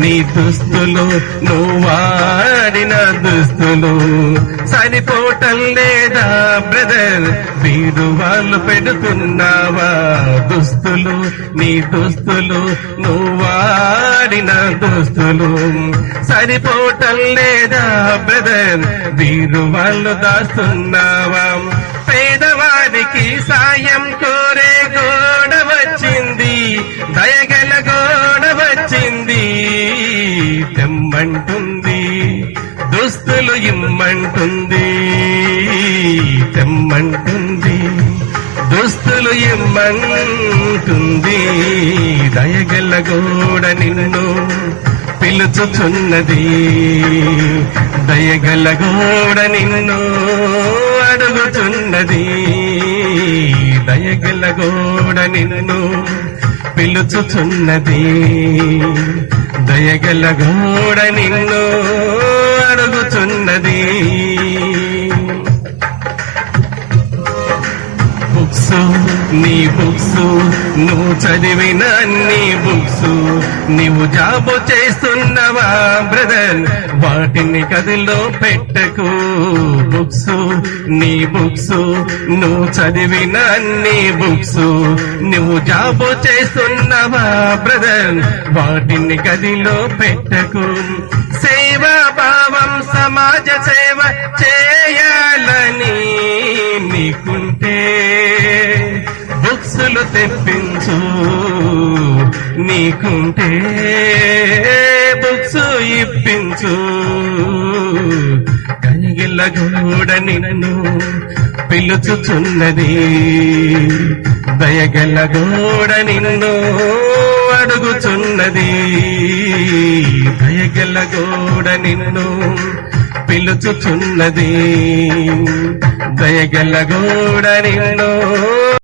నీ దుస్తులు నువ్వు వాడిన దుస్తులు సరిపోవటం లేదా బ్రదర్? వీరు వాళ్ళు పెడుతున్నావా దుస్తులు? నీ దుస్తులు నువ్వు వాడిన దుస్తులు సరిపోవటం లేదా బ్రదర్? వీరు వాళ్ళు దాస్తున్నావా? పేదవారికి సాయం కోరే గోడ వచ్చింది, దయగల గోడ వచ్చింది. తెమ్మంటుంది దుస్తులు ఇమ్మంటుంది, తెమ్మంటుంది దుస్తులు ఇమ్మంటుంది. దయగల గోడ నిన్ను పిలుచుచున్నది, దయగల గోడ నిన్ను అడుగుచున్నది. దయగల గోడ నిన్ను పిలుచుచున్నది, దయగల గోడ నిన్ను అడుగుచున్నది. బుక్స్ నీ బుక్స్ నువ్వు చదివిన నీ బుక్స్ నీవు జాబు చేస్తున్నావా బ్రదర్? వాటిని గదిలో పెట్టకు. బుక్స్ నీ బుక్స్ నువ్వు చదివిన నీ బుక్స్ నువ్వు జాబు చేస్తున్నావా బ్రదర్? వాటిని గదిలో పెట్టకు. సేవా భావం సమాజ సేవ చేయాలని నీకుంటే బుక్సులు తెప్పించు, నీకుంటే బుక్స్ ఇప్పించు. కైగిల్ల గోడ నిన్ను పిలుచుచున్నది, దయగల గోడ నిన్ను అడుగుచున్నది. దయగల గోడ నిన్ను పిలుచుచున్నది, దయగల గోడ నిన్ను